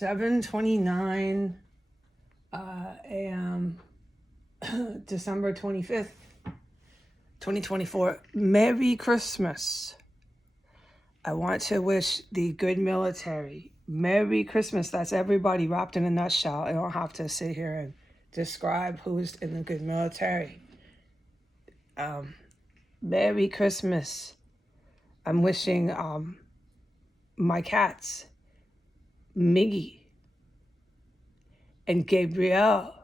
7:29 a.m. December 25th, 2024. Merry Christmas. I want to wish the good military Merry Christmas. That's everybody wrapped in a nutshell. I don't have to sit here and describe who's in the good military. Merry Christmas. I'm wishing my cats, Miggy and Gabrielle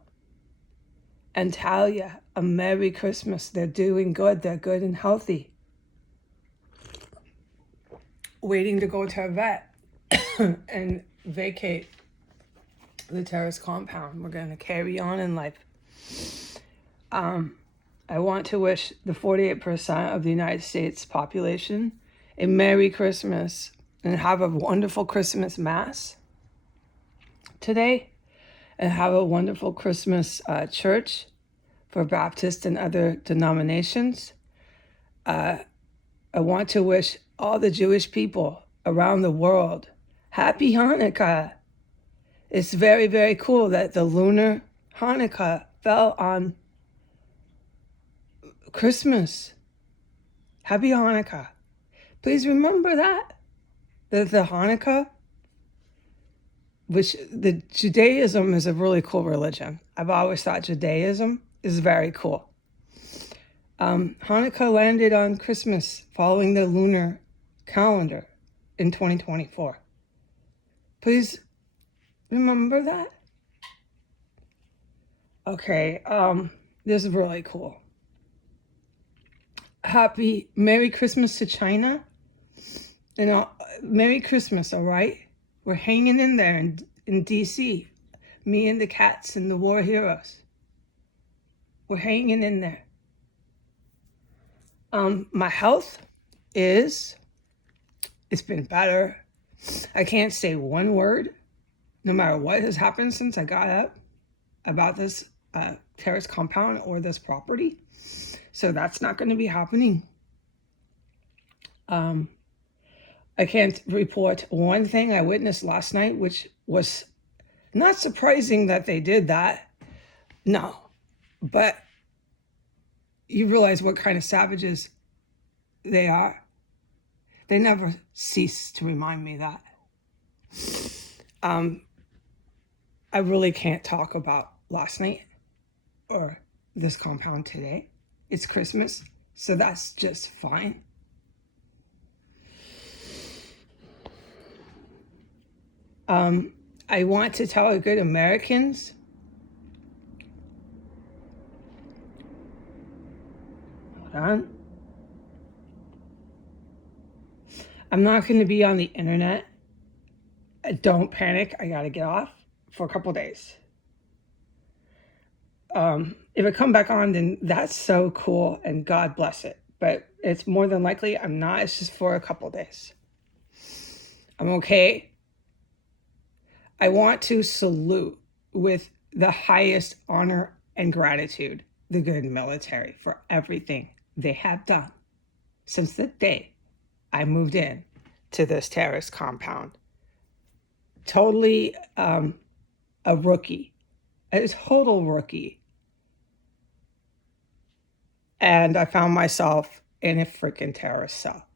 and Talia, a Merry Christmas. They're doing good. They're good and healthy. Waiting to go to a vet and vacate the terrace compound. We're going to carry on in life. I want to wish the 48% of the United States population a Merry Christmas and have a wonderful Christmas Mass today, and have a wonderful Christmas church for Baptist and other denominations. I want to wish all the Jewish people around the world Happy Hanukkah. It's very, very cool that the lunar Hanukkah fell on Christmas. Happy Hanukkah. Please remember that the Hanukkah, which the Judaism is a really cool religion. I've always thought Judaism is very cool. Hanukkah landed on Christmas following the lunar calendar in 2024. Please remember that. Okay, this is really cool. Merry Christmas to China. Merry Christmas, all right? We're hanging in there in DC. Me and the cats and the war heroes. We're hanging in there. My health it's been better. I can't say one word, no matter what has happened since I got up, about this terrace compound or this property. So that's not going to be happening. I can't report one thing I witnessed last night, which was not surprising that they did that. No, but you realize what kind of savages they are. They never cease to remind me that. I really can't talk about last night or this compound today. It's Christmas, so that's just fine. I want to tell the good Americans, hold on. I'm not going to be on the internet. Don't panic. I got to get off for a couple days. If I come back on, then that's so cool and God bless it. But it's more than likely I'm not. It's just for a couple days. I'm okay. I want to salute with the highest honor and gratitude the good military for everything they have done since the day I moved in to this terrace compound. Totally a rookie, a total rookie. And I found myself in a freaking terrorist cell,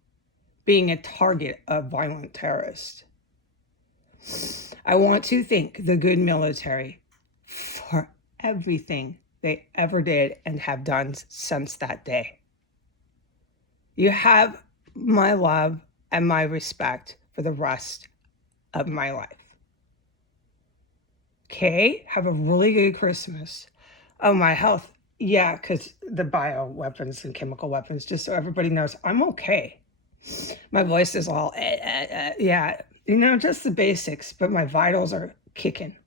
being a target of violent terrorists. I want to thank the good military for everything they ever did and have done since that day. You have my love and my respect for the rest of my life. Okay, have a really good Christmas. Oh, my health. Yeah, because the bioweapons and chemical weapons, just so everybody knows, I'm okay. My voice is all, yeah, just the basics, but my vitals are kicking.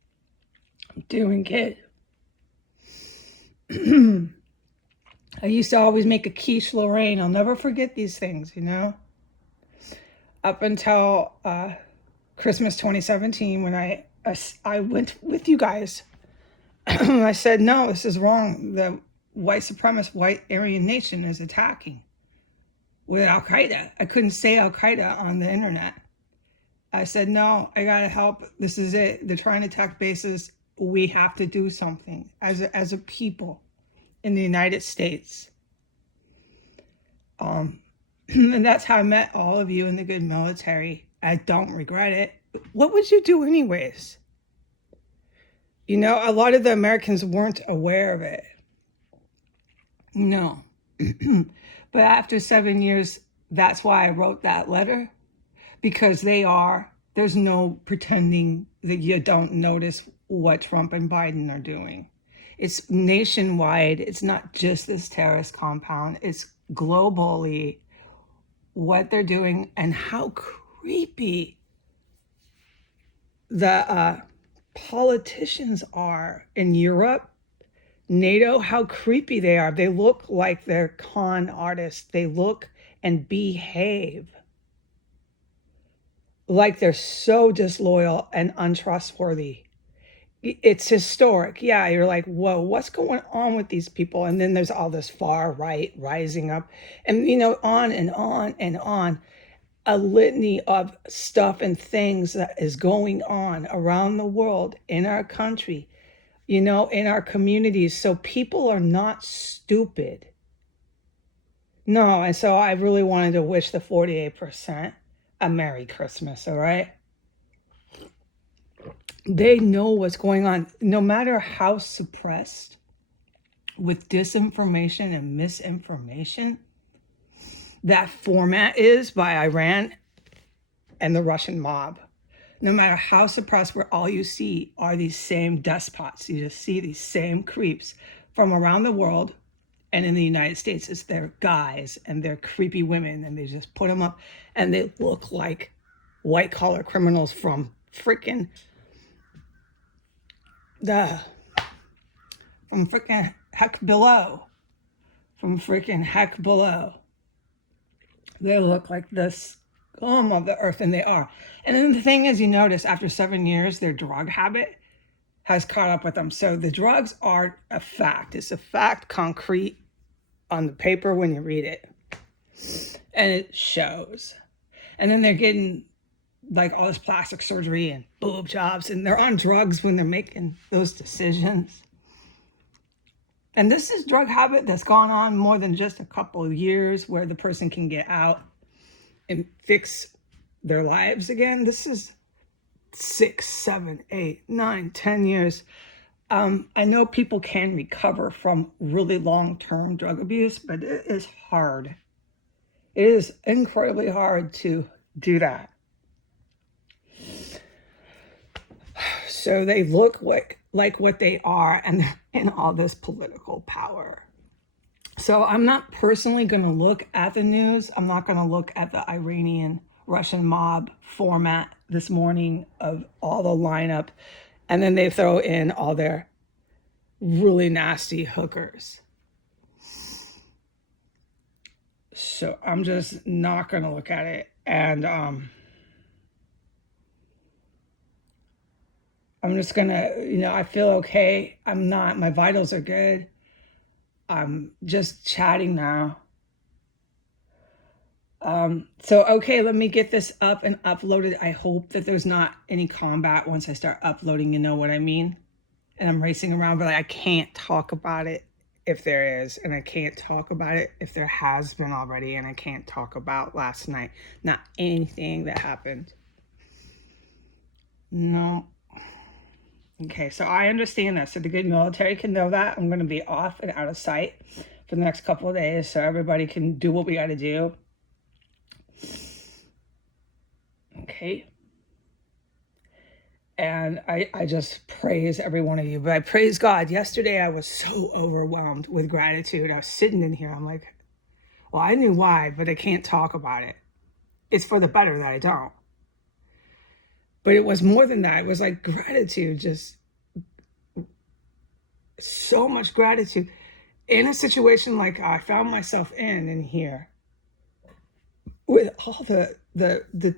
I'm doing good. I used to always make a quiche Lorraine. I'll never forget these things, Up until Christmas 2017, when I went with you guys. I said, no, this is wrong. The white supremacist, white Aryan nation is attacking with Al-Qaeda. I couldn't say Al-Qaeda on the internet. I said, no, I gotta help. This is it. They're trying to attack bases. We have to do something as a people in the United States. And that's how I met all of you in the good military. I don't regret it. What would you do anyways? You know, a lot of the Americans weren't aware of it. No. But after 7 years, that's why I wrote that letter, because there's no pretending that you don't notice what Trump and Biden are doing. It's nationwide. It's not just this terrorist compound. It's globally what they're doing and how creepy the politicians are in Europe, NATO, how creepy they are. They look like they're con artists. They look and behave like they're so disloyal and untrustworthy. It's historic. Yeah, you're like, whoa, what's going on with these people? And then there's all this far right rising up, and on and on and on. A litany of stuff and things that is going on around the world, in our country, in our communities. So people are not stupid. No, and so I really wanted to wish the 48% a Merry Christmas, all right? They know what's going on, no matter how suppressed with disinformation and misinformation that format is by Iran and the Russian mob. No matter how suppressed, where all you see are these same despots. You just see these same creeps from around the world, and in the United States, it's their guys and their creepy women, and they just put them up, and they look like white-collar criminals from freaking heck below. From freaking heck below. They look like the scum of the earth, and they are. And then the thing is, you notice after 7 years, their drug habit has caught up with them. So the drugs are a fact. It's a fact, concrete on the paper when you read it. And it shows. And then they're getting like all this plastic surgery and boob jobs, and they're on drugs when they're making those decisions. And this is drug habit that's gone on more than just a couple of years, where the person can get out and fix their lives again. This is 6, 7, 8, 9, 10 years. I know people can recover from really long-term drug abuse, but it is hard. It is incredibly hard to do that. So they look like what they are, and they're in all this political power. So I'm not personally going to look at the news. I'm not going to look at the Iranian Russian mob format this morning of all the lineup. And then they throw in all their really nasty hookers. So I'm just not going to look at it. And I'm just going to, I feel okay. My vitals are good. I'm just chatting now. Okay, let me get this up and uploaded. I hope that there's not any combat once I start uploading, you know what I mean? And I'm racing around, but I can't talk about it if there is, and I can't talk about it if there has been already, and I can't talk about last night. Not anything that happened. No. Okay, so I understand that. So the good military can know that. I'm going to be off and out of sight for the next couple of days, so everybody can do what we got to do. Okay. And I just praise every one of you. But I praise God. Yesterday, I was so overwhelmed with gratitude. I was sitting in here. I'm like, well, I knew why, but I can't talk about it. It's for the better that I don't. But it was more than that. It was like gratitude, just so much gratitude in a situation like I found myself in here, with all the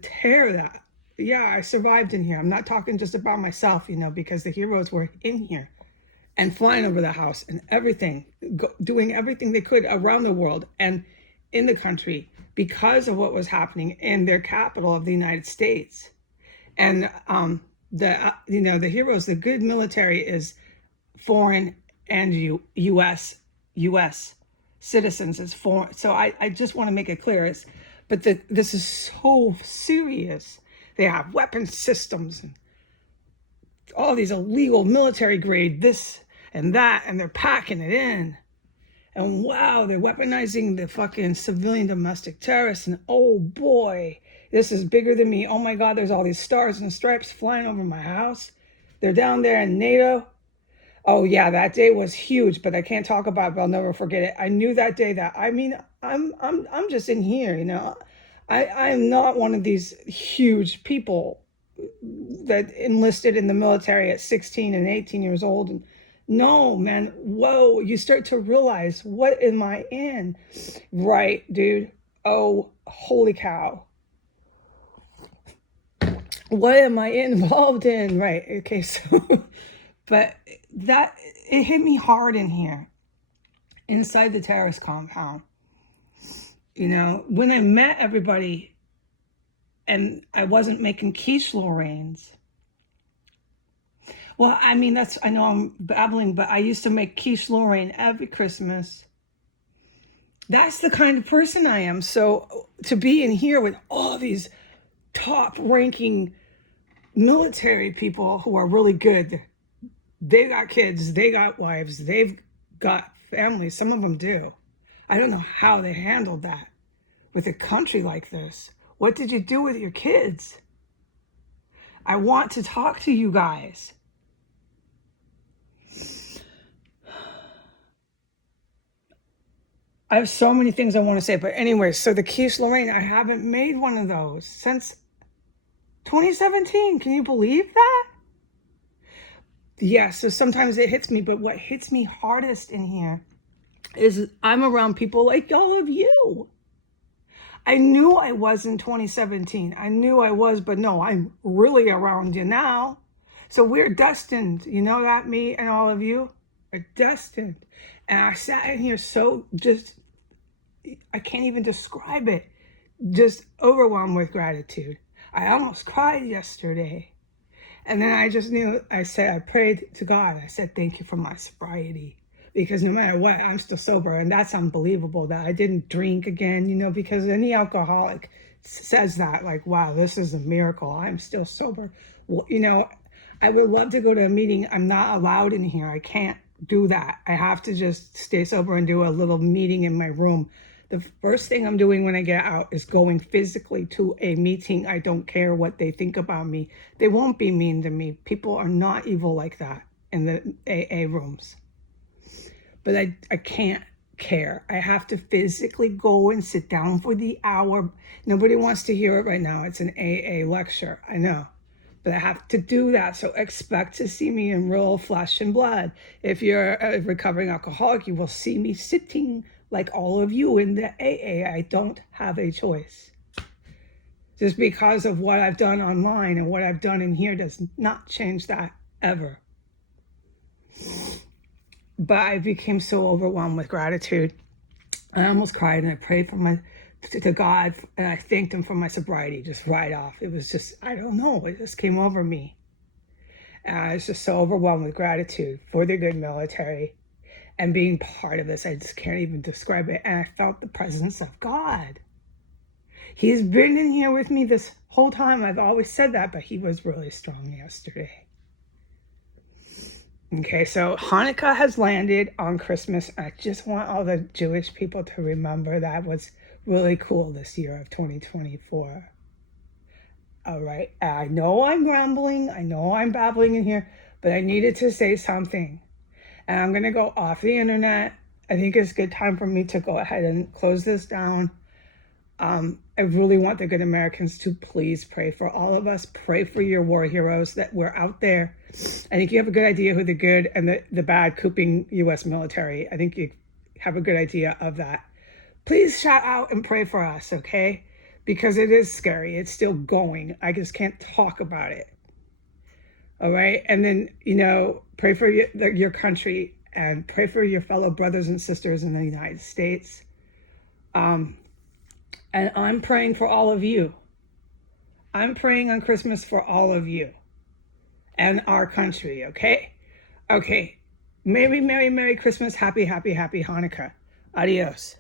terror that, yeah, I survived in here. I'm not talking just about myself, because the heroes were in here and flying over the house and everything, doing everything they could around the world and in the country because of what was happening in their capital of the United States. And the heroes, the good military is foreign and U.S. citizens is foreign. So I just want to make it clear. This is so serious. They have weapon systems and all these illegal military grade this and that, and they're packing it in. And wow, they're weaponizing the fucking civilian domestic terrorists. And oh boy, this is bigger than me. Oh my God, there's all these stars and stripes flying over my house. They're down there in NATO. Oh yeah, that day was huge, but I can't talk about it, but I'll never forget it. I knew that day that, I mean, I'm just in here, you know. I'm not one of these huge people that enlisted in the military at 16 and 18 years old. And no, man, whoa, you start to realize, what am I in? Right, dude. Oh, holy cow. What am I involved in? Right. Okay, so but that it hit me hard in here inside the terrorist compound. You know, when I met everybody and I wasn't making quiche Lorraine's. Well, I mean, I know I'm babbling, but I used to make quiche Lorraine every Christmas. That's the kind of person I am. So to be in here with all these top ranking military people who are really good, they got kids, they got wives, they've got families. Some of them do. I don't know how they handled that with a country like this. What did you do with your kids? I want to talk to you guys. I have so many things I want to say, but anyway, so the quiche Lorraine, I haven't made one of those since 2017. Can you believe that? Yeah, so sometimes it hits me, but what hits me hardest in here is I'm around people like all of you. I knew I was in 2017. I knew I was, but no, I'm really around you now. So we're destined. You know that, me and all of you are destined. And I sat in here so I can't even describe it. Just overwhelmed with gratitude. I almost cried yesterday. And then I just knew, I prayed to God. I said, thank you for my sobriety. Because no matter what, I'm still sober. And that's unbelievable that I didn't drink again, you know, because any alcoholic says that, like, wow, this is a miracle. I'm still sober. Well, you know, I would love to go to a meeting. I'm not allowed in here. I can't do that. I have to just stay sober and do a little meeting in my room. The first thing I'm doing when I get out is going physically to a meeting. I don't care what they think about me. They won't be mean to me. People are not evil like that in the AA rooms. But I can't care. I have to physically go and sit down for the hour. Nobody wants to hear it right now. It's an AA lecture. I know. But I have to do that. So expect to see me in real flesh and blood. If you're a recovering alcoholic, you will see me sitting like all of you in the AA. I don't have a choice. Just because of what I've done online and what I've done in here does not change that ever. But I became so overwhelmed with gratitude. I almost cried, and I prayed to God, and I thanked him for my sobriety just right off. It was just, I don't know, it just came over me. And I was just so overwhelmed with gratitude for the good military and being part of this. I just can't even describe it. And I felt the presence of God. He's been in here with me this whole time. I've always said that, but he was really strong yesterday. Okay, so Hanukkah has landed on Christmas. I just want all the Jewish people to remember that was really cool this year of 2024. All right, I know I'm rambling. I know I'm babbling in here, but I needed to say something. And I'm going to go off the internet. I think it's a good time for me to go ahead and close this down. I really want the good Americans to please pray for all of us. Pray for your war heroes that we're out there. I think you have a good idea who the good and the bad cooping U.S. military. I think you have a good idea of that. Please shout out and pray for us, okay? Because it is scary. It's still going. I just can't talk about it. All right? And then, you know, pray for your country and pray for your fellow brothers and sisters in the United States. And I'm praying for all of you. I'm praying on Christmas for all of you and our country, okay? Okay. Merry, Merry, Merry Christmas. Happy, happy, happy Hanukkah. Adios.